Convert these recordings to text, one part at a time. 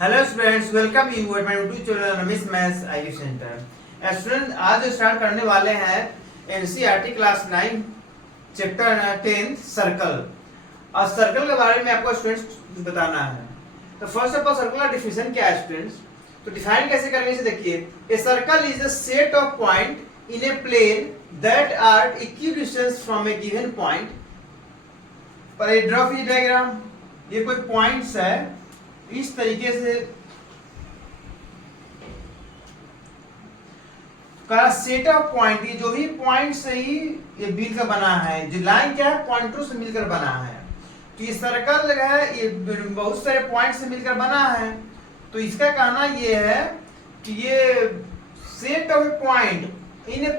Hello students, welcome you at my YouTube channel Ramesh maths ID centre. Student आज start करने वाले हैं NCERT class 9 chapter 10 circle. और circle के बारे में आपको स्टूडेंट्स बताना है। तो फर्स्ट ऑफ ऑल सर्कल का डिफिनेशन क्या है स्टूडेंट्स, तो डिफाइन कैसे करेंगे इसे देखिए। A circle is a set of point in a plane that are equidistance from a given point. पर ए ड्रॉ कीजिए डायग्राम। ये कोई पॉइंट्स है इस तरीके से सेट ऑफ पॉइंट, ये जो भी पॉइंट से ही ये मिलकर बना है, जो लाइन क्या है पॉइंटों से मिलकर बना है। तो ये सर्कल है, ये बहुत सारे पॉइंट से मिलकर बना है। तो इसका कहना ये है कि ये set of a point in a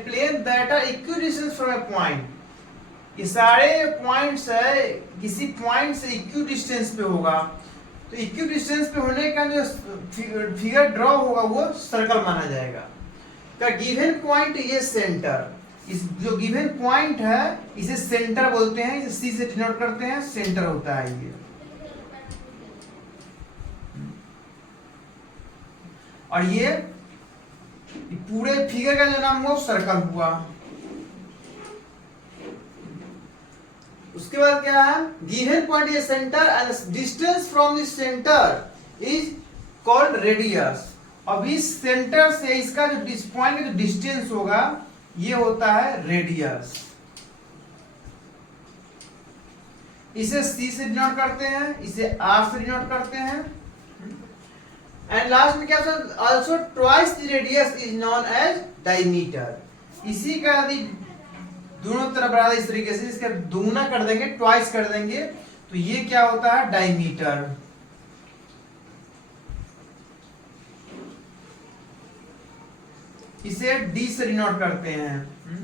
plane that are equidistance from a point. ये सारे पॉइंट्स है किसी पॉइंट से इक्विडिस्टेंस पे होगा। तो इक्विडिस्टेंस पे होने का जो फिगर ड्रॉ होगा वो सर्कल माना जाएगा। का गिवन पॉइंट ये सेंटर, इस जो गिवन पॉइंट है इसे सेंटर बोलते हैं, इसे सी से डिनोट करते हैं, सेंटर होता है ये। और ये पूरे फिगर का जो नाम हुआ सर्कल हुआ। उसके बाद क्या है, given point is centre and distance from this centre is called radius. अब इस सेंटर से इसका जो पॉइंट का जो डिस्टेंस होगा ये होता है रेडियस। इसे सी से डिनोट करते हैं, इसे आर से डिनोट करते हैं। एंड लास्ट में क्या also twice the radius is known as diameter. इसी का यदि दोनों तरफ बढ़ा इस तरीके से, इसका दुगुना कर देंगे, ट्वाइस कर देंगे, तो ये क्या होता है डायमीटर। इसे डी से डिनोट करते हैं।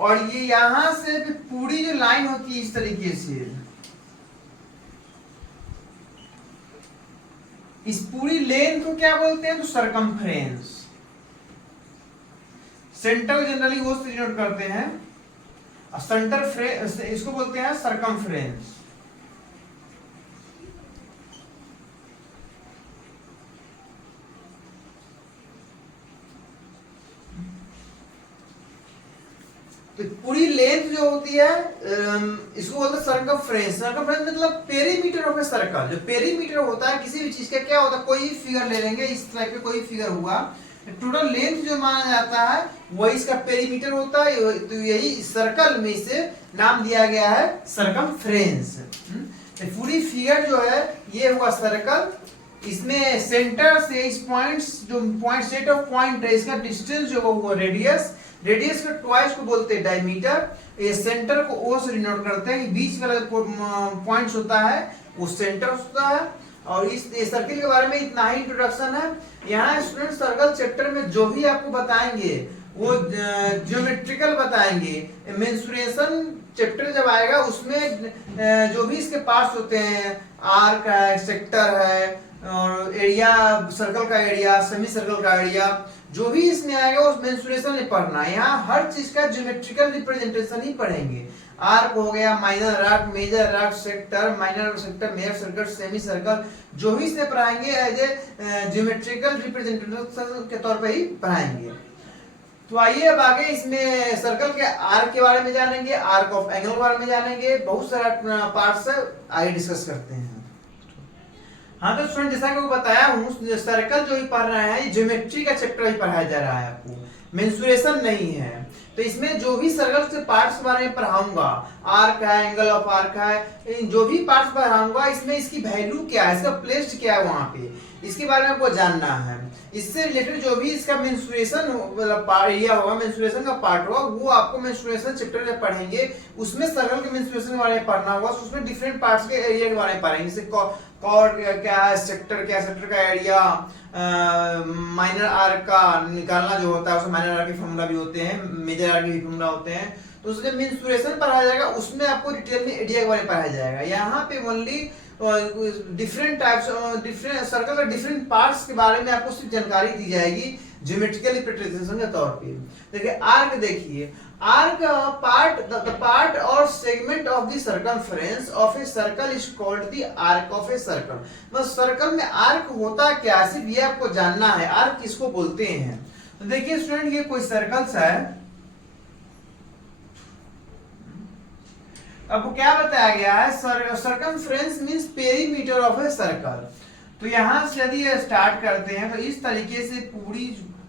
और ये यहां से पूरी जो लाइन होती है इस तरीके से, इस पूरी लेंथ को क्या बोलते हैं, तो सरकमफ्रेंस। सेंटर जनरली वो से डिनोट करते हैं, सेंटर इसको बोलते हैं सरकमफ्रेंस। तो पूरी लेंथ जो होती है इसको बोलते हैं सरकमफ्रेंस। सरकमफ्रेंस मतलब पेरीमीटर ऑफ ए सर्कल। जो पेरीमीटर होता है किसी भी चीज का, क्या होता है, कोई फिगर ले लेंगे, इस तरह के कोई फिगर हुआ, टोटल लेंथ जो माना जाता है वही इसका पेरीमीटर होता है। तो यही सर्कल में इसे नाम दिया गया है सरकमफ्रेंस। पूरी फिगर जो है ये हुआ सर्कल। इसमें सेंटर से इस पॉइंट्स जो पॉइंट सेट ऑफ पॉइंट है इसका डिस्टेंस जो वो रेडियस, रेडियस के ट्वाइस को बोलते हैं डायमीटर। ये सेंटर को ओ से डिनोट करते हैं, बीच वाला पॉइंट्स होता है वो सेंटर होता है। और इस सर्किल के बारे में इतना ही इंट्रोडक्शन है। यहाँ स्टूडेंट सर्कल चैप्टर में जो भी आपको बताएंगे वो ज्योमेट्रिकल बताएंगे। मेंसुरेशन चैप्टर जब आएगा उसमें जो भी इसके पार्ट्स होते हैं, आर्क है, सेक्टर है, और एरिया, सर्कल का एरिया, सेमी सर्कल का एरिया, जो भी इसमें आएगा उस मेंसुरेशन में पढ़ना है। यहाँ हर चीज का ज्योमेट्रिकल रिप्रेजेंटेशन ही पढ़ेंगे। आर्क हो गया, minor arc, major arc, sector, minor sector, major circle, semicircle, जो भी इसमें पढ़ाएंगे एज ए ज्योमेट्रिकल रिप्रेजेंटेशन के तौर पे ही पढ़ाएंगे। तो आइए अब आगे इसमें सर्कल के आर्क के बारे में जानेंगे, आर्क ऑफ एंगल के बारे में जानेंगे, बहुत सारा पार्ट्स है, आगे डिस्कस करते हैं। हाँ तो स्टूडेंट जैसा कि मैं बताया हूँ, सर्कल जो ही पढ़ रहे हैं ज्योमेट्री का चैप्टर ही पढ़ाया जा रहा है आपको, मेंसुरेशन नहीं है। तो इसमें जो भी सर्कल के पार्ट्स के बारे में पढ़ाऊंगा, आर्क है, एंगल ऑफ आर्क है, जो भी पार्ट्स पढ़ाऊंगा इसमें इसकी वैल्यू क्या है, इसका प्लेस्ड क्या है वहां पे, इसके बारे में आपको जानना है। इससे रिलेटेड जो भी इसका मेंसुरेशन एरिया होगा, मेंसुरेशन का पार्ट होगा, वो आपको मेंसुरेशन चैप्टर जब पढ़ेंगे उसमें सर्कल के मेंसुरेशन के बारे में पढ़ना होगा। उसमें डिफरेंट पार्ट्स के एरिया के बारे में पढ़ेंगे, जैसे कॉर्ड क्या है, सेक्टर क्या है, सेक्टर का एरिया, माइनर आर्क का निकालना जो होता है उसमें माइनर आर्क के फॉर्मूला भी होते हैं, मेजर आर्क के भी फॉर्मूला होते हैं। तो उसमें मेंसुरेशन पढ़ाया जाएगा, उसमें आपको डिटेल में एरिया के बारे में पढ़ाया जाएगा। यहाँ पे only different types, different circle के डिफरेंट पार्ट्स के बारे में आपको सिर्फ जानकारी दी जाएगी ज्योमेट्रिकल रिप्रेजेंटेशन के तौर पे। देखिए आर्क, देखिए arc part the part or segment of the circumference of a circle is called the arc of a circle। बस सर्कल में आर्क होता क्या है, सिर्फ ये आपको जानना है, आर्क किसको बोलते हैं। तो देखिए स्टूडेंट, ये कोई सर्कल सा है, आपको क्या बताया गया है, circumference means perimeter of a circle. तो यहां से यदि स्टार्ट करते हैं तो इस तरीके से पूरी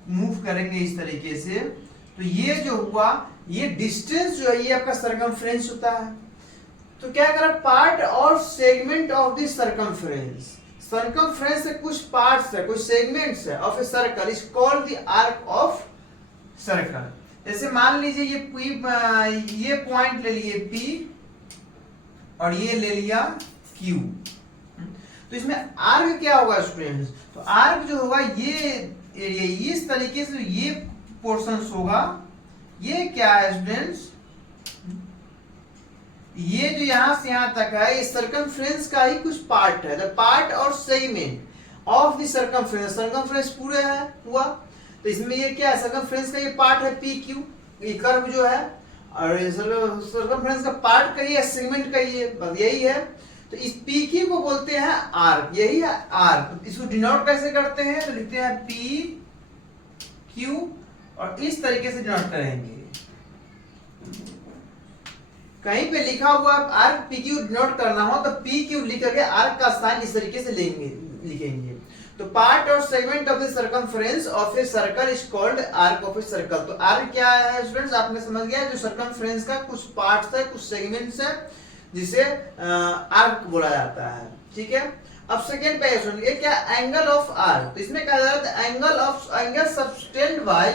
मूव करेंगे इस तरीके से, तो ये जो हुआ, ये डिस्टेंस जो है ये आपका सर्कमफ्रेंस होता है। तो क्या करा, पार्ट और segment of the circumference, circumference से कुछ पार्ट्स है, कुछ सेगमेंट्स है of a circle is called the arc of circle. जैसे मान लीजिए ये पॉइंट ले लिए P और ये ले लिया Q, तो इसमें आर्क क्या होगा स्टूडेंट्स, तो आर्क जो होगा ये एरिया इस तरीके से ये पोर्शंस होगा, ये क्या है स्टूडेंट्स, ये जो यहां से यहां तक है ये सर्कमफ्रेंस का ही कुछ पार्ट है, द पार्ट और segment of the circumference, circumference पूरे है हुआ, तो इसमें ये क्या है, सर्कमफ्रेंस का ये पार्ट है PQ, ये कर्व जो है, और सर्कमफ्रेंस का पार्ट का ये सेगमेंट का ये, बस यही है। तो इस PQ को बोलते हैं आर्क, यही है आर्क। इसको डिनोट कैसे करते हैं, तो लिखते हैं PQ और इस तरीके से डिनोट करेंगे। कहीं पे लिखा हुआ आर्क PQ डिनोट करना हो तो PQ लिख करके आर्क का साइन इस तरीके से लिखेंगे। तो पार्ट और segment of the circumference of a circle is called arc of a circle. तो आर्क क्या है स्टूडेंट्स, आपने समझ गया, जो सर्कमफ्रेंस का कुछ पार्ट्स है, कुछ सेगमेंट्स है, जिसे आर्क बोला जाता है। ठीक है, अब सेकेंड पे सुनिए, क्या एंगल ऑफ आर्क, तो इसमें कहा जाता है angle subtended by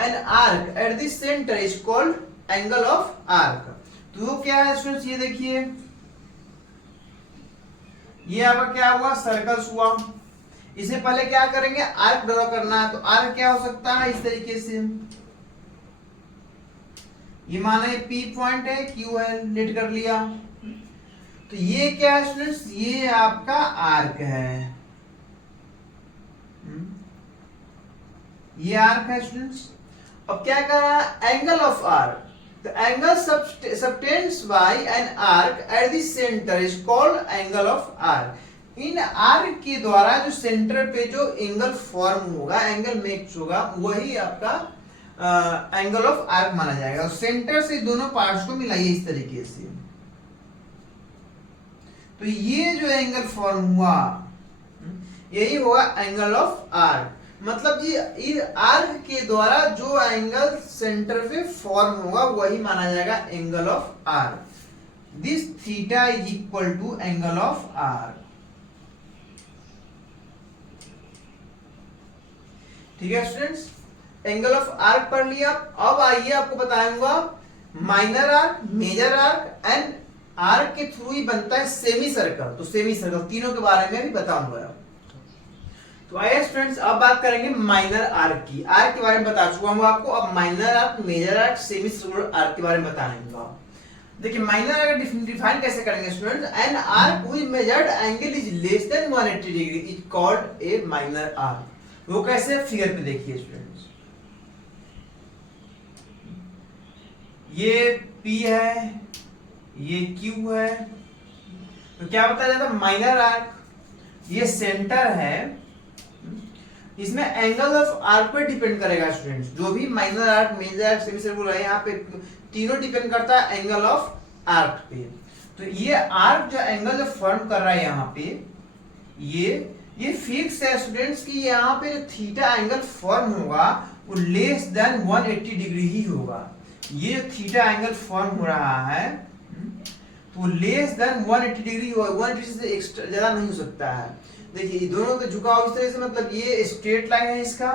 an arc at the centre is called angle of arc. तो वो क्या है स्टूडेंट्स, ये देखिए, ये आपका क्या हुआ, सर्कल्स हुआ। इससे पहले क्या करेंगे, आर्क ड्रॉ करना है। तो आर्क क्या हो सकता है, इस तरीके से, ये माना ये P पॉइंट है, Q है, नेट कर लिया। तो ये क्या है स्टूडेंट्स, ये आपका आर्क है, ये आर्क है स्टूडेंट्स। अब क्या कर रहा है, angle of arc, the angle subtends by an arc at the center is called angle of arc। In arc के द्वारा जो सेंटर पे जो एंगल फॉर्म होगा, एंगल मेक्स होगा, वही आपका एंगल ऑफ आर्क माना जाएगा। सेंटर से दोनों पार्ट्स को मिलाइए इस तरीके से, तो ये जो एंगल फॉर्म हुआ यही होगा एंगल ऑफ आर्क। मतलब जी इस आर्क के द्वारा जो एंगल सेंटर पे फॉर्म होगा वही माना जाएगा angle of arc. This theta is equal to angle of arc. ठीक है स्टूडेंट्स, एंगल ऑफ आर्क पढ़ लिया। अब आइए आपको बताऊंगा minor arc, major arc and arc के थ्रू ही बनता है सेमी सर्कल। तो सेमी सर्कल तीनों के बारे में भी बताऊंगा। तो आइए स्टूडेंट्स, अब बात करेंगे माइनर आर्क की। आर्क के बारे में बता चुका हूं आपको, अब minor arc, major arc, semi circular arc के बारे में बताएंगे। देखिए माइनर आर्क डिफाइन कैसे करेंगे students, N arc which measured angle is less than 180 degree is called A minor arc. वो कैसे, फिगर पे देखिए स्टूडेंट्स, ये P है, ये Q है, तो क्या बताया जाता है माइनर आर्क, ये सेंटर है, इसमें एंगल ऑफ आर्क पे डिपेंड करेगा स्टूडेंट्स। जो भी minor arc, major arc, semi circular है, यहाँ पे तीनों डिपेंड करता है एंगल ऑफ आर्क पे। तो ये आर्क जो एंगल जो फॉर्म कर रहा है यहाँ पे, ये फिक्स है स्टूडेंट्स कि यहाँ पे जो थीटा एंगल फॉर्म होगा वो लेस देन 180 डिग्री ही होगा। ये थीटा एंगल फॉर्म हो रहा है तो लेस देन 180 डिग्री होगा, 180 से एक्स्ट्रा ज्यादा नहीं हो सकता है। देखिए दोनों का झुकाव इस तरह से, मतलब ये स्ट्रेट लाइन है इसका,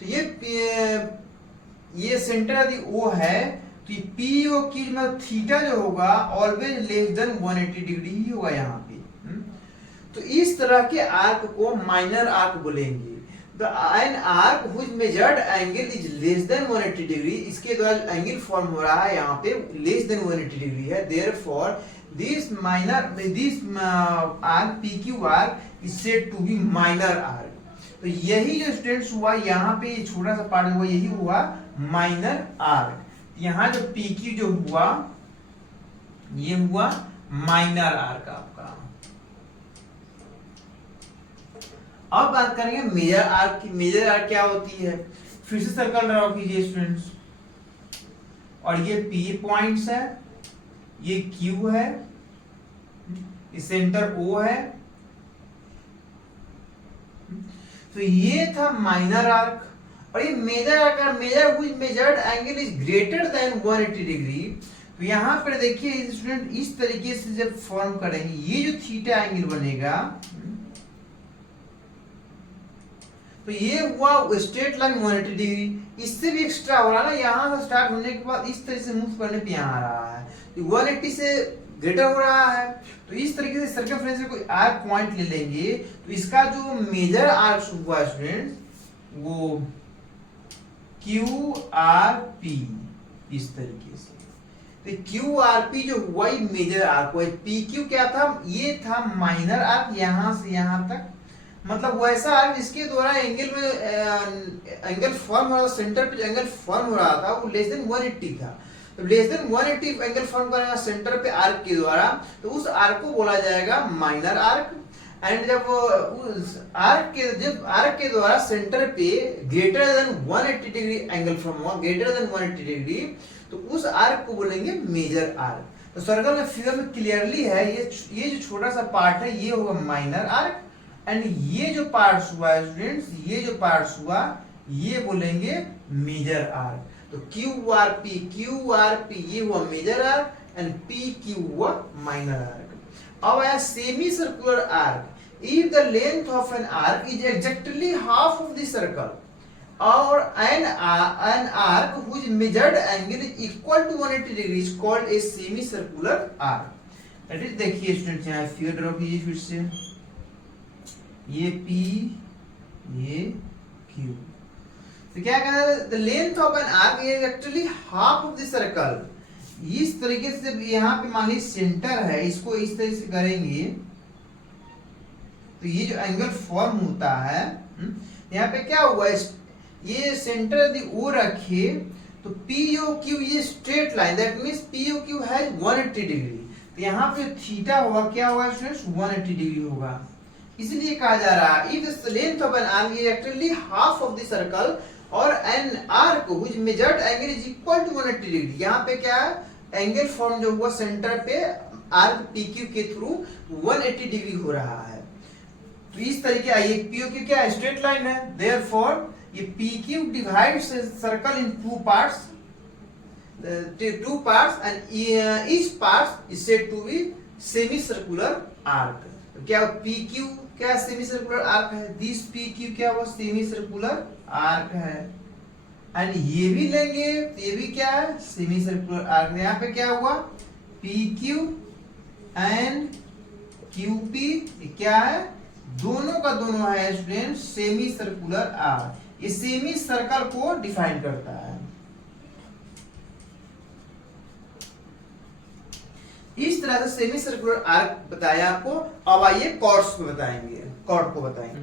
तो ये सेंटर यदि O है तो ये P और Q मतलब थीटा जो होगा ऑलवेज लेस देन 180 डिग्री ही होगा यहाँ पे। तो इस तरह के आर्क को माइनर आर्क बोलेंगे। an arc whose measured angle is less than 180 degree, इसके द्वारा एंगल फॉर्म हो रहा है यहाँ पे लेस देन 180 डिग्री है, therefore this arc PQ arc is said to be minor arc। तो यही जो स्टूडेंट्स हुआ यहाँ पे छोटा सा पार्ट हुआ, यही हुआ माइनर आर्क। यहाँ जो पी क्यू जो हुआ ये हुआ माइनर आर्क आपका। अब बात करेंगे मेजर आर्क की। मेजर आर्क क्या होती है? फिर से सर्कल ड्रॉ कीजिए स्टूडेंट्स, और ये P पॉइंट्स है, ये Q है, ये सेंटर O है। तो ये था माइनर आर्क। और ये मेजर आर्क, मेजर हुई measured angle is greater than 180 degree. तो यहाँ पर देखिए स्टूडेंट, इस तरीके से जब फॉर्म करेंगे, ये जो थीटा एंगल बनेगा, तो ये हुआ स्ट्रेट लाइन 180 डिग्री। इससे भी एक्स्ट्रा हो रहा है ना, यहाँ से स्टार्ट होने के बाद इस तरह से मूव करने पे यहाँ आ रहा है, तो 180 से ग्रेटर हो रहा है। तो इस तरीके से सर्कमफ्रेंस में कोई आर्क पॉइंट ले लेंगे, तो इसका जो मेजर आर्क हुआ स्टूडेंट वो QRP, इस तरीके से। तो QRP जो हुआ ये मेजर आर्क हुआ। PQ क्या था? ये था माइनर आर्क, यहां से यहां तक, मतलब वैसा आर्क जिसके द्वारा एंगल में एंगल फॉर्म हो रहा था, सेंटर पे एंगल फॉर्म हो रहा था वो लेस देन 180 था। तो लेस देन 180 एंगल फॉर्म करेगा सेंटर पे आर्क के द्वारा, तो उस आर्क को बोला जाएगा माइनर आर्क। एंड जब उस आर्क के द्वारा सेंटर पे greater than 180 degree angle form हुआ, ग्रेटर देन 180 डिग्री, तो उस आर्क को बोलेंगे मेजर आर्क। तो सर्कल में फिगर में क्लियरली है, ये जो छोटा सा पार्ट है ये होगा माइनर आर्क, एंड ये जो पार्ट्स हुआ स्टूडेंट्स, ये जो पार्ट्स हुआ ये बोलेंगे मेजर आर्क। तो QRP ये हुआ मेजर आर्क, एंड PQ हुआ माइनर आर्क। अब आया semi circular arc. If the length of an arc is exactly half of the circle और an arc whose measured angle is equal to 180 degree is called a semicircular arc. That is, देखिए students यहाँ figure draw कीजिए फिर से, ये P ये Q। तो क्या कहना है? The length of an arc is actually half of the circle. इस तरीके से जब यहाँ पे मान लीजिए सेंटर है, इसको इस तरह से करेंगे तो ये जो एंगल फॉर्म होता है, यहाँ पे क्या हुआ, ये सेंटर यदि O रखे तो POQ ये straight line, that means POQ has 180 degree. तो यहाँ पे थीटा होगा, क्या होगा स्टूडेंट्स? 180 डिग्री होगा। इसलिए कहा जा रहा है if the length of an arc is actually half of the circle और an arc which measured angle is equal to 180 degree. यहाँ पे क्या है, एंगल फॉर्म जो हुआ सेंटर पे आर्क PQ के थ्रू 180 डिग्री हो रहा है। तो इस तरीके आइए, POQ क्या है? स्ट्रेट लाइन है, देयरफॉर ये PQ divides a circle in two parts, and each part is said to be semicircular arc. तो क्या PQ क्या semicircular arc है? This PQ क्या वो semicircular arc है। एंड ये भी लेंगे तो ये भी क्या है? semicircular arc। यहाँ पे क्या हुआ? PQ and QP क्या है? दोनों का दोनों है स्टूडेंट सेमी सर्कुलर आर्क। ये सेमी सर्कल को डिफाइन करता है। इस तरह से सेमी सर्कुलर आर्क बताया आपको। अब आइए कॉर्ड्स को बताएंगे, कॉर्ड को बताएंगे।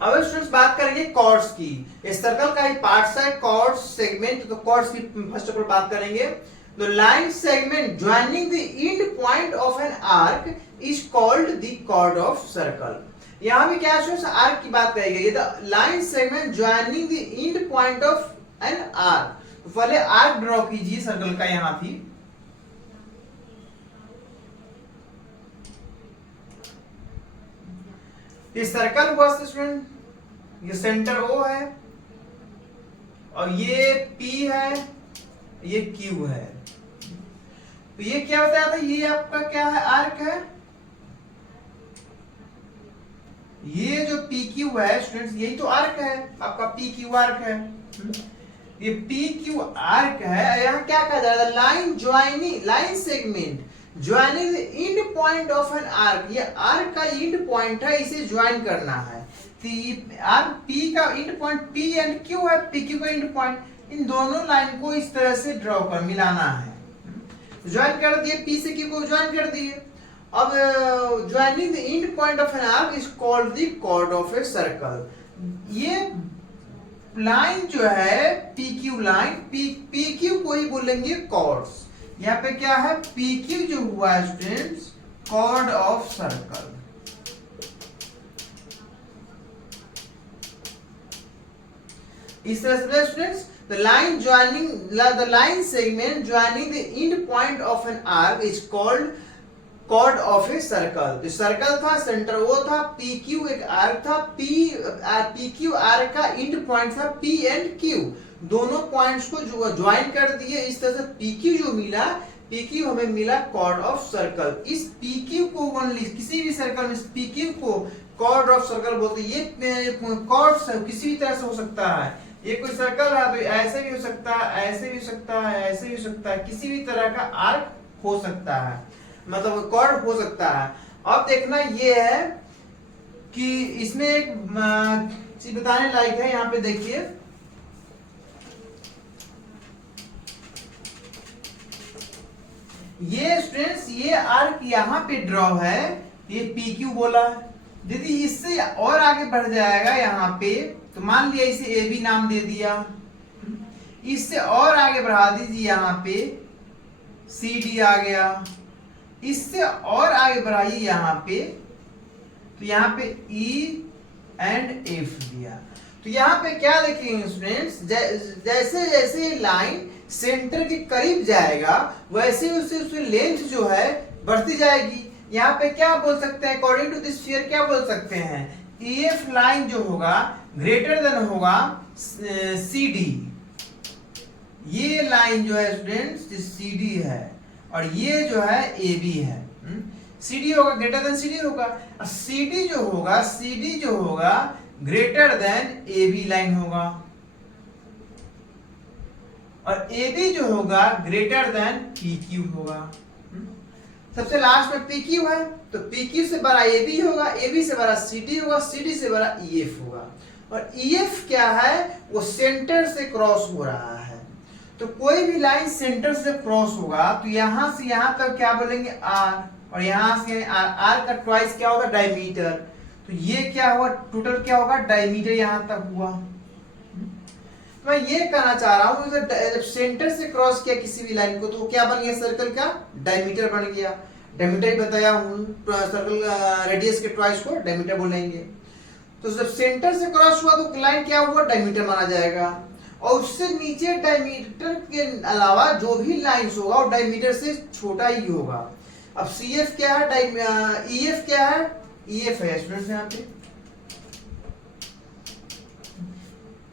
अब स्टूडेंट्स बात करेंगे कॉर्ड्स की। इस सर्कल का ही पार्ट्स है कॉर्ड्स, सेगमेंट। तो कॉर्ड्स की फर्स्ट ऑफ ऑल बात करेंगे। The line segment joining the end point of an arc is called the chord of circle. यहाँ भी क्या है? आर्क की बात कही गई है। The line segment joining the end point of an arc. तो पहले आर्क ड्रॉ कीजिए सर्कल का। यहाँ थी ये सर्कल हुआ स्टूडेंट, ये सेंटर O है और ये P है, ये Q है। तो ये क्या बताया था? ये आपका क्या है? आर्क है। ये जो PQ है स्टूडेंट्स, यही तो आर्क है, आपका PQ आर्क है। ये PQ आर्क है। यहाँ क्या कहा जा रहा है? Line joining, line segment joining the end point of an arc. ये आर्क का एंड पॉइंट है, इसे ज्वाइन करना है। तो ये आर्क P का and point P and Q है, PQ का एंड पॉइंट। इन दोनों लाइन को इस तरह से ड्रॉ कर मिलाना है। ज्वाइन कर दिए, P से Q को ज्वाइन कर दिए। अब joining the end point of an arc is called the chord of a circle. ये लाइन जो है PQ लाइन, PQ को ही बोलेंगे कॉर्ड्स। यहाँ पे क्या है, PQ जो हुआ स्टूडेंट्स कॉर्ड ऑफ सर्कल। इस तरह से students the line segment joining the end point of an arc is called chord of a circle। जो सर्कल था सेंटर वो था, PQ एक आर्क था, PQ आर्क का एंड पॉइंट था P एंड Q, दोनों पॉइंट्स को जो ज्वाइन कर दिए। इस तरह से PQ जो मिला, PQ हमें मिला कॉर्ड ऑफ सर्कल। इस PQ को ओनली किसी भी सर्कल में PQ को कॉर्ड ऑफ सर्कल बोलते हैं। ये कॉर्ड्स किसी भी तरह से हो सकता है, ये कोई सर्कल है तो ऐसे भी हो सकता है, ऐसे भी हो सकता है, ऐसे भी हो सकता है, किसी भी तरह का आर्क हो सकता है, मतलब कॉर्ड हो सकता है। अब देखना ये है कि इसमें एक चीज बताने लायक है। यहाँ पे देखिए ये स्टूडेंट्स ये आर्क यहाँ पे ड्रॉ है, ये PQ बोला। यदि इससे और आगे बढ़ जाएगा यहाँ पे, तो मान लिया इसे AB नाम दे दिया, इससे और आगे बढ़ा दीजिए, यहाँ पे CD आ गया, इससे और आगे बढ़ाइए यहाँ पे, तो यहाँ पे E एंड F दिया। तो यहाँ पे क्या देखेंगे स्टूडेंट्स, जैसे जैसे लाइन सेंटर के करीब जाएगा वैसे उसकी लेंथ जो है बढ़ती जाएगी। यहाँ पे क्या बोल सकते हैं, अकॉर्डिंग टू दिस फिगर क्या बोल सकते हैं, EF लाइन जो होगा ग्रेटर देन होगा CD। ये लाइन जो है स्टूडेंट्स CD है और ये जो है AB है। CD होगा ग्रेटर देन CD होगा, और CD जो होगा ग्रेटर देन AB लाइन होगा, और AB जो होगा ग्रेटर देन PQ होगा। सबसे लास्ट में PQ है तो PQ से बड़ा AB होगा, AB से बड़ा CD होगा, CD से बड़ा EF होगा, और EF क्या है, वो सेंटर से क्रॉस हो रहा है। तो कोई भी लाइन सेंटर से क्रॉस होगा तो यहां से यहां तक क्या बोलेंगे R, और यहां से R का ट्वाइस क्या होगा, डायमीटर। तो ये क्या हुआ, टोटल क्या होगा, डायमीटर यहां तक हुआ। मैं ये कहना चाह रहा हूं जब सेंटर से क्रॉस किया किसी भी लाइन को तो क्या बन गया, सर्कल का डायमीटर बन गया। डायमीटर ही बताया हूं, सर्कल रेडियस के ट्वाइस को डायमीटर बोलेंगे। तो जब सेंटर से क्रॉस हुआ तो लाइन क्या हुआ, डायमीटर माना जाएगा, और उससे नीचे डायमीटर के अलावा जो भी लाइंस होगा वो डायमीटर से छोटा ही होगा। अब CF क्या है, EF क्या है, EF है स्टूडेंट्स यहाँ पे,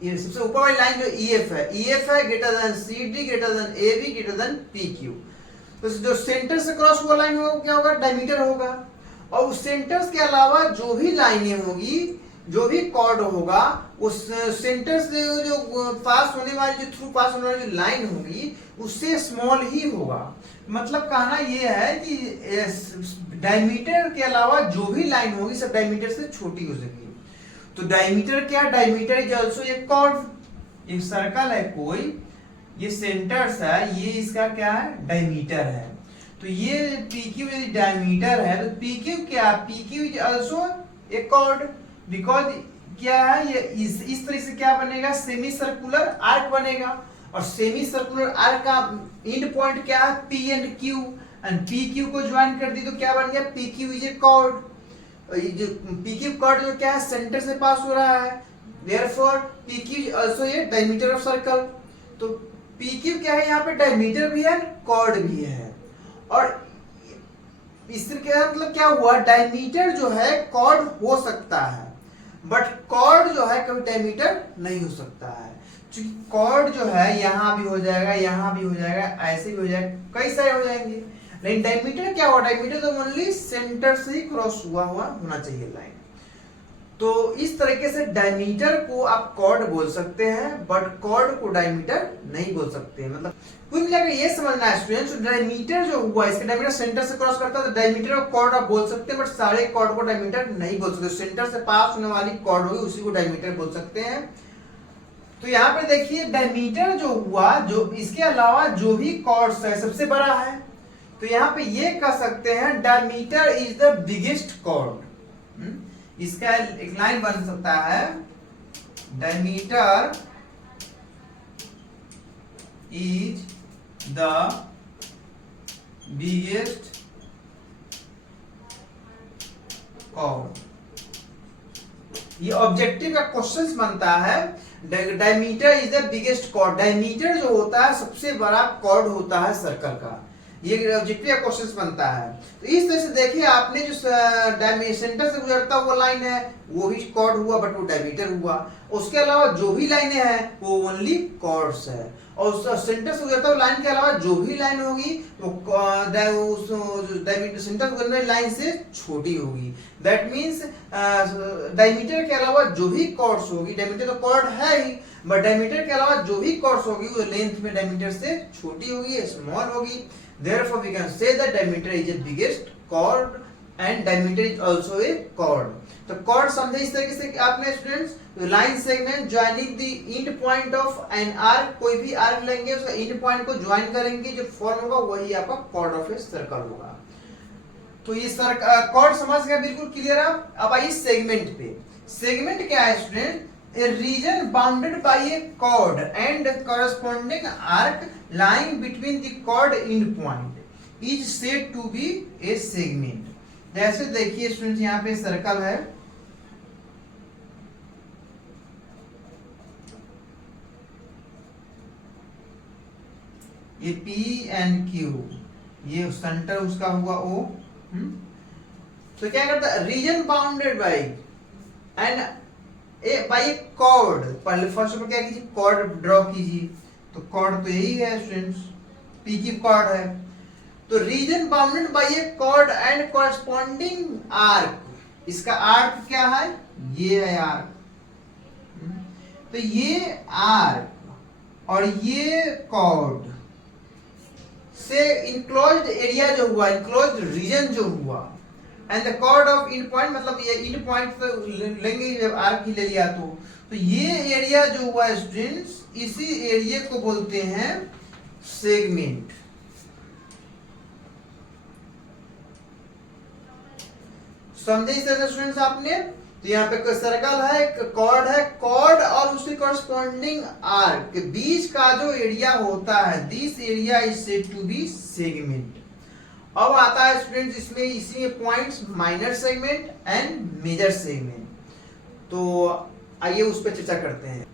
ये सबसे ऊपर वाली लाइन जो EF है greater than CD, greater than AB, greater than PQ। तो जो सेंटर से क्रॉस हुआ लाइन होगा क्या होगा, डायमीटर होगा, और उस सेंटर के अलावा जो भी लाइनें होगी, जो भी कॉर्ड होगा, उस सेंटर से जो पास होने वाली, जो थ्रू पास होने वाली जो लाइन होगी उससे स्मॉल ही होगा। मतलब कहना ये है कि डायमीटर के अलावा जो भी लाइन होगी सब डायमीटर से छोटी हो सकेगी। तो डायमीटर क्या, diameter is also a chord. एक सर्कल है कोई, ये सेंटर्स है, ये इसका क्या है, डायमीटर है। तो ये PQ यदि डायमीटर है तो PQ क्या, PQ is also a chord, because क्या है, ये इस तरह से क्या बनेगा, सेमी सर्कुलर आर्क बनेगा, और सेमी सर्कुलर आर्क का एंड पॉइंट क्या है, P and Q, and PQ को ज्वाइन कर दी तो क्या बन गया, PQ इज ए कॉर्ड। जो PQ कॉर्ड जो क्या है, सेंटर से पास हो रहा है, therefore PQ is also A diameter of circle. तो PQ क्या है, यहाँ पे डायमीटर भी है, कॉर्ड भी है, और इस तरह का मतलब क्या हुआ, डायमीटर जो है कॉर्ड हो सकता है, बट कॉर्ड जो है कभी डायमीटर नहीं हो सकता है। क्योंकि कॉर्ड जो है यहाँ भी हो जाएगा, यहाँ भी हो जाएगा, ऐसे भी हो जाएगा, कई सारे हो जाएंगे, लेकिन डायमीटर क्या हुआ, डायमीटर तो ओनली सेंटर से ही क्रॉस हुआ होना चाहिए लाइन। तो इस तरीके से डायमीटर को आप कॉर्ड बोल सकते हैं, बट कॉर्ड को डायमीटर नहीं बोल सकते। मतलब कुल मिलाकर ये समझना है स्टूडेंट्स, डायमीटर जो हुआ, इसका डायमीटर सेंटर से क्रॉस करता है तो डायमीटर और कॉर्ड आप बोल सकते हैं, बट सारे कॉर्ड को डायमीटर नहीं बोल सकते। सेंटर से पास होने वाली कॉर्ड होगी उसी को डायमीटर बोल सकते हैं। तो यहाँ पे देखिए डायमीटर जो हुआ, जो इसके अलावा जो भी कॉर्ड्स है सबसे बड़ा है, तो यहाँ पे ये कह सकते हैं diameter is the biggest chord. इसका एक लाइन बन सकता है, diameter is the biggest chord. ये ऑब्जेक्टिव का क्वेश्चन बनता है, diameter is the biggest chord. Diameter जो होता है सबसे बड़ा कॉर्ड होता है सर्कल का, ये ऑब्जेक्टिव का क्वेश्चन बनता है। तो इस तरह से देखिए, आपने जो सेंटर से गुजरता हुआ लाइन है वो भी कॉर्ड हुआ, बट वो डायमीटर हुआ। उसके अलावा जो भी लाइनें हैं वो ओनली कॉर्ड्स है, और सेंटर से गुजरता हुआ लाइन के अलावा जो भी लाइन होगी वो सेंटर से गुजरने लाइन से छोटी होगी। दैट मीन्स डायमीटर के अलावा जो भी कॉर्ड्स होगी, डायमीटर तो कॉर्ड है ही, बट डायमीटर के अलावा जो भी कॉर्ड्स होगी वो लेंथ में डायमीटर से छोटी होगी, स्मॉल होगी। Therefore, we can say that diameter is the biggest chord and diameter is also a chord. तो chord समझे इस तरीके से कि आपने students, line segment joining the end point of an arc, कोई भी आर्क लेंगे उसका एंड पॉइंट को ज्वाइन करेंगे, जो फॉर्म होगा वही आपका chord ऑफ ए सर्कल होगा। तो ये chord समझ गया, बिल्कुल क्लियर है। अब आइए सेगमेंट पे। सेगमेंट क्या है student? A region bounded by a chord and corresponding arc lying between the chord end point is said to be a segment. जैसे देखिए स्टूडेंट्स, यहाँ पे सर्कल है, ये P एंड Q, ये सेंटर उसका हुआ O। तो क्या करता है, region bounded by and by a chord. पहले फर्स्ट ऑफ क्या कीजिए, कॉर्ड ड्रॉ कीजिए। तो कॉर्ड तो यही है स्टूडेंट्स, पी की कॉर्ड है। तो region bounded by a chord and corresponding arc. इसका आर्क क्या है, ये है आर्क। तो ये आर्क और ये कॉर्ड से इनक्लोज्ड एरिया जो हुआ, इनक्लोज्ड रीजन जो हुआ, and the chord of end point, मतलब ये एंड पॉइंट तो लेंगे जब आर्क ही ले लिया तो ये एरिया जो हुआ स्टूडेंट्स, इसी एरिया को बोलते हैं सेगमेंट। समझे इस तरह से स्टूडेंट्स आपने? तो यहाँ पे सर्कल है, कॉर्ड है, कॉर्ड और उसके कॉरस्पॉन्डिंग आर्क के बीच का जो एरिया होता है, this area is said to be segment. अब आता है स्टूडेंट्स इसमें, इसी में points minor segment and major segment. तो आइए उस पर चर्चा करते हैं।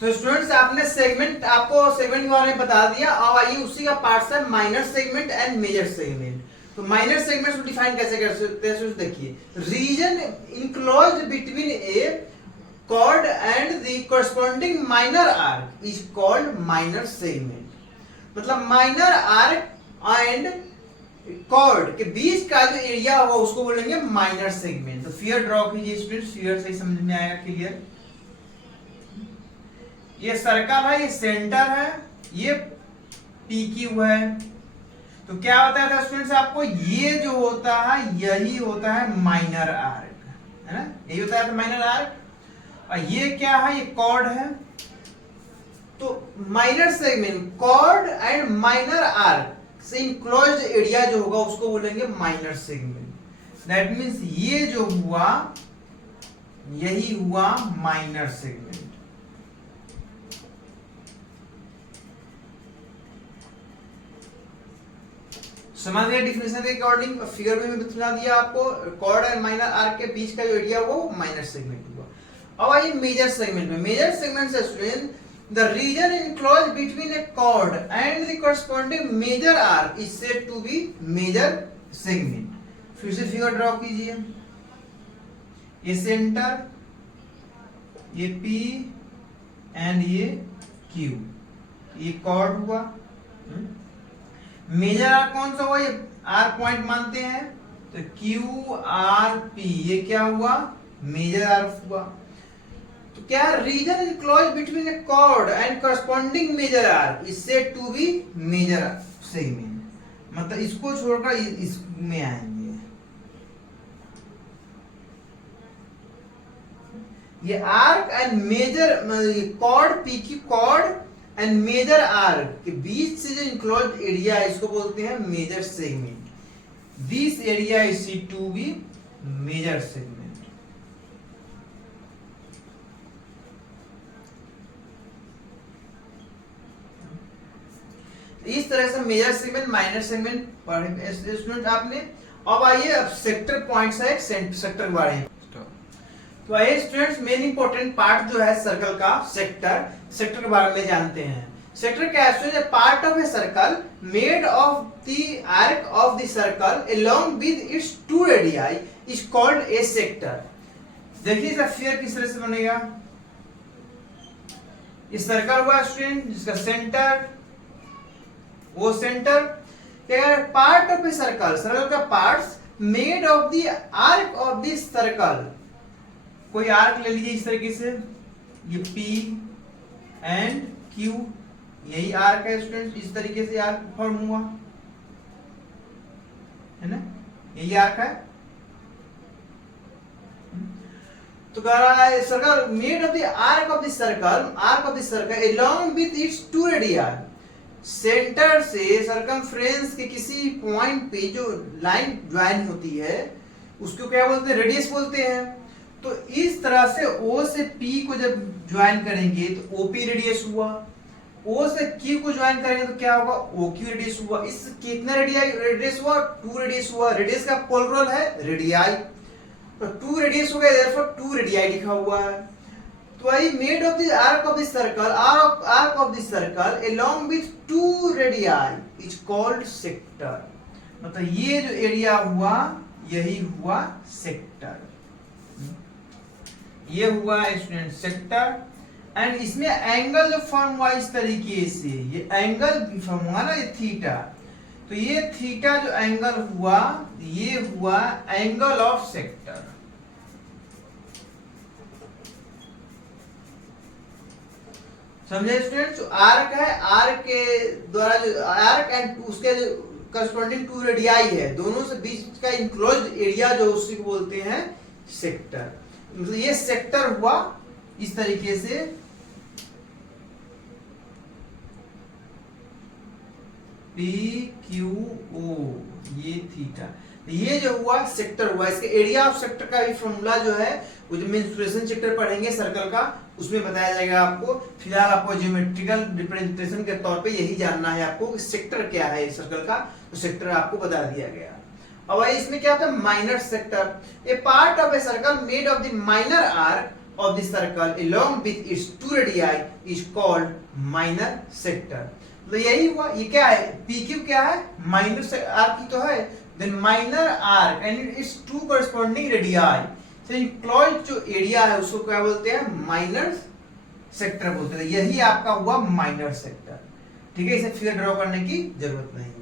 तो स्टूडेंट्स, आपने सेगमेंट, आपको सेगमेंट के बारे में बता दिया। अब आइए उसी का पार्ट्स है minor segment and major segment. तो माइनर सेगमेंट को डिफाइन कैसे कर सकते हैं? देखिए, region enclosed between a chord and the corresponding minor arc is called minor segment. मतलब माइनर आर्क एंड कॉर्ड के बीच का जो एरिया होगा उसको बोलेंगे माइनर सेगमेंट। तो फिगर ड्रॉ कीजिए स्टूडेंट्स, फिगर से ही समझ में आएगा क्लियर। ये सर्कल है, ये सेंटर है, ये पी क्यू है। तो क्या होता था स्टूडेंट्स आपको, ये जो होता है यही होता है माइनर आर्क, है ना, यही होता है माइनर आर्क। और ये क्या है, ये कॉर्ड है। तो minor segment, chord and minor arc से इनक्लोज्ड एरिया जो होगा उसको बोलेंगे माइनर सेगमेंट। दैट मींस ये जो हुआ यही हुआ माइनर सेगमेंट। समझ गए डिफिनेशन के अकॉर्डिंग? फिगर में बता दिया आपको, कॉर्ड एंड माइनर आर्क के बीच का जो एरिया हुआ वो माइनर सेगमेंट हुआ। अब आइए मेजर सेगमेंट में। मेजर सेगमेंट से student, the region enclosed between a chord and the corresponding major arc is said to be major segment। फिर से फिगर ड्रॉ कीजिए, ये सेंटर, ये P एंड ये Q, ये कॉर्ड हुआ। मेजर आर्क कौन सा हुआ, ये आर्क पॉइंट मानते हैं, तो Q R P, ये क्या हुआ, मेजर आर्क हुआ। तो क्या, region enclosed between a chord and corresponding major arc is said to be major segment. मतलब इसको छोड़कर इसमें आएंगे। ये arc and major chord, P की कॉर्ड एंड मेजर आर्क के बीच से जो इंक्लोज्ड एरिया है इसको बोलते हैं major segment. This area is see to be major segment. इस तरह से मेजर सेगमेंट माइनर सेगमेंट पढ़े स्टूडेंट आपने। अब आइए अब सेक्टर पॉइंट्स है सेक्टर के बारे में। तो आइए स्टूडेंट्स मेन इंपॉर्टेंट पार्ट जो है सर्कल का सेक्टर के बारे में जानते हैं। सेक्टर क्या है? Part of a circle made of the arc of the circle along with its two radii is called a sector. देखिए इसका फिगर किस तरह से बनेगा। इस सर्कल हुआ स्टूडेंट जिसका सेंटर, वो centre part of a circle, circle का parts made of the arc of the circle. कोई आर्क ले लीजिए इस तरीके से, ये P एंड Q, यही आर्क है स्टूडेंट। इस तरीके से आर्क फॉर्म हुआ है ना, यही आर्क है। तो कह रहा है circle made of the arc of the circle along with its two radii. Centre से सर्कमफ्रेंस के किसी पॉइंट पे जो लाइन ज्वाइन होती है उसको क्या बोलते हैं? रेडियस बोलते हैं। तो इस तरह से O से P को जब ज्वाइन करेंगे तो OP रेडियस हुआ, O से Q को ज्वाइन करेंगे तो क्या होगा? OQ रेडियस हुआ। इस कितना रेडियस हुआ? 2 रेडियस हुआ। रेडियस का पोलरोल है रेडियाई, तो 2 रेडियस हो गया, देयरफॉर 2 रेडियाई लिखा हुआ है। तो I made of the arc of the circle, arc of the circle along with 2 radii is called sector. मतलब ये जो एरिया हुआ यही हुआ सेक्टर, ये हुआ स्टूडेंट सेक्टर। एंड इसमें एंगल जो फॉर्म हुआ इस तरीके से, ये एंगल फॉर्म हुआ ना, ये थीटा। तो ये थीटा जो एंगल हुआ ये हुआ एंगल ऑफ सेक्टर। समझे स्टूडेंट्स? जो आर्क है, आर्क के द्वारा जो आर्क एंड उसके जो करस्पॉन्डिंग 2 रेडियाई है, दोनों से बीच का इंक्लोज्ड एरिया जो उसी को बोलते हैं सेक्टर। मतलब ये सेक्टर हुआ इस तरीके से। P Q O ये थीटा, ये जो हुआ सेक्टर हुआ। इसके एरिया ऑफ सेक्टर का भी फॉर्मूला जो है वो जो मेंस्ट्रुएशन चैप्टर पढ़ेंगे सर्कल का उसमें बताया जाएगा आपको। फिलहाल आपको ज्योमेट्रिकल रिप्रेजेंटेशन के तौर पे यही जानना है आपको सेक्टर क्या है सर्कल का, तो सेक्टर आपको बता दिया गया। अब इसमें क्या होता है? Minor sector. A part of a circle made of the minor arc of the circle along with its 2 radii is called minor sector. तो यही हुआ। ये क्या है? PQ क्या है? माइनर आर्क ही तो है। Then minor arc and its 2 corresponding radii से इंक्लोज्ड जो एरिया है उसको क्या बोलते हैं? माइनर सेक्टर बोलते हैं। यही आपका हुआ माइनर सेक्टर। ठीक है, इसे फिगर ड्रॉ करने की जरूरत नहीं है।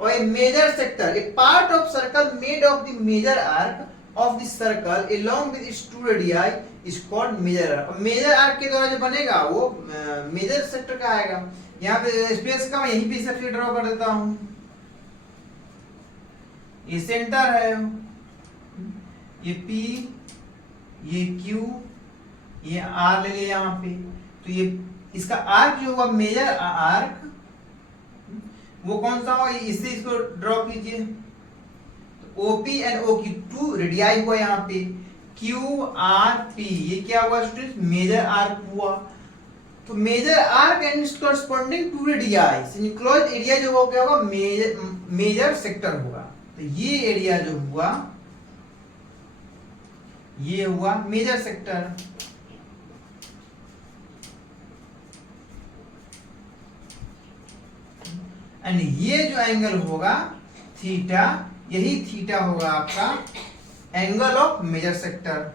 और a major sector, a part of circle made of the major arc of the circle along with its 2 radii is called major arc. Major arc के द्वारा जो बनेगा वो मेजर सेक्टर का आएगा। यहाँ पे स्पेस का मैं यहीं पे इसे फिगर ड्रॉ कर देता हूं। ये सेंटर है, ये P, ये Q, ये R ले लिया यहाँ पे। तो ये इसका आर्क जो हुआ मेजर आर्क वो कौन सा हुआ? इससे इसको ड्रॉ कीजिए। तो OP एंड OQ 2 रेडियाई हुआ यहाँ पे। QRP ये क्या हुआ स्टूडेंट? मेजर आर्क हुआ। तो major arc and its corresponding 2 radii enclosed area जो हो गया होगा मेजर सेक्टर होगा। तो ये एरिया जो हुआ ये हुआ मेजर सेक्टर। एंड ये जो एंगल होगा थीटा, यही थीटा होगा आपका angle of major sector.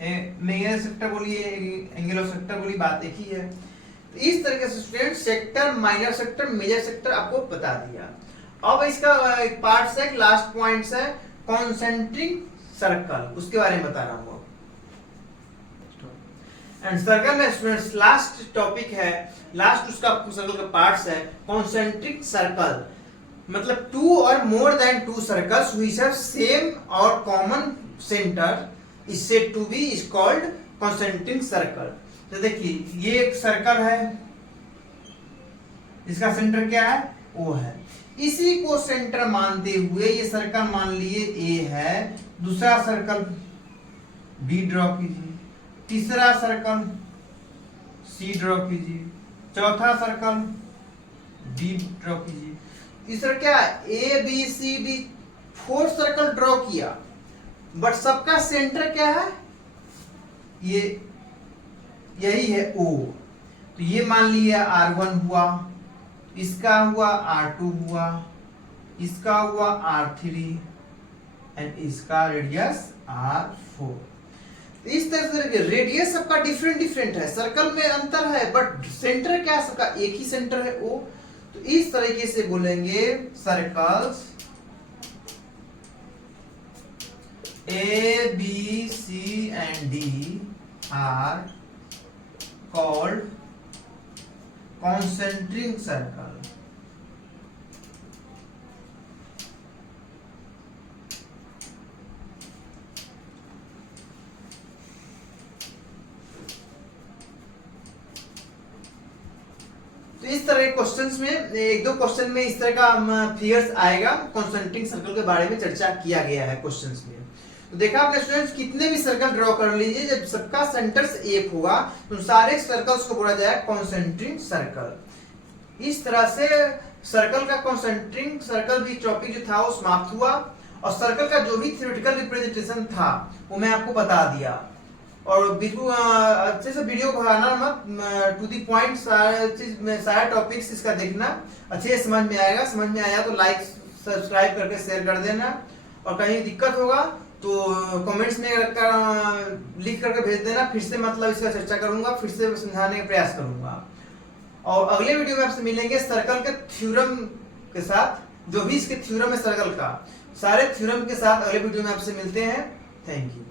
Major sector बोलिए, एंगल ऑफ सेक्टर बोलिए, बात एक ही है। तो इस तरीके से student sector, minor sector, major sector आपको बता दिया। अब इसका एक पार्ट है, लास्ट पॉइंट्स है कॉन्सेंट्रिक सर्कल, उसके बारे में बता रहा हूं। एंड सर्कल में स्टूडेंट्स लास्ट टॉपिक है, लास्ट उसका सर्कल का पार्ट्स है कॉन्सेंट्रिक सर्कल। मतलब 2 और more than 2 circles which have same और common centre is said to be is called concentric circle. तो देखिए ये एक सर्कल है, इसका सेंटर क्या है, O है। इसी को सेंटर मानते हुए ये सर्कल मान लिए A है, दूसरा सर्कल B ड्रॉ कीजिए, तीसरा सर्कल C ड्रॉ कीजिए, चौथा सर्कल D ड्रॉ कीजिए। तीसरा क्या A B C D, 4 circle draw किया, बट सबका सेंटर क्या है, ये यही है O। तो ये मान लिया R1 हुआ, इसका हुआ R2 हुआ, इसका हुआ R3 एंड इसका रेडियस R4। इस तरह से रेडियस सबका डिफरेंट डिफरेंट है, सर्कल में अंतर है बट सेंटर क्या है, सबका एक ही सेंटर है O। तो इस तरीके से बोलेंगे circles A, B, C and D are called concentric circle. तो इस तरह के क्वेश्चंस में एक दो क्वेश्चन में इस तरह का फिगर्स आएगा, कॉन्सेंट्रिक सर्कल के बारे में चर्चा किया गया है क्वेश्चंस में। तो देखा आपने स्टूडेंट्स, कितने भी सर्कल ड्रॉ कर लीजिए, जब सबका सेंटर से एक होगा तो सारे सर्कल्स को बोला जाएगा कॉन्सेंट्रिक सर्कल। इस तरह से सर्कल का कॉन्सेंट्रिक सर्कल भी टॉपिक जो था वो समाप्त हुआ, और सर्कल का जो भी थ्योरेटिकल रिप्रेजेंटेशन था वो मैं आपको बता दिया। और बिल्कुल अच्छे से वीडियो को आना मत, टू दी पॉइंट सारे टॉपिक्स इसका देखना, अच्छे से समझ में आएगा। समझ में आया तो लाइक सब्सक्राइब करके शेयर कर देना, और कहीं दिक्कत होगा तो कमेंट्स में लिख करके भेज देना, फिर से मतलब इसका चर्चा करूंगा, फिर से समझाने का प्रयास करूंगा। और अगले वीडियो में आपसे मिलेंगे सर्कल के थ्योरम के साथ, जो भी इसके थ्योरम है सर्कल का, सारे थ्योरम के साथ अगले वीडियो में आपसे मिलते हैं। Thank you.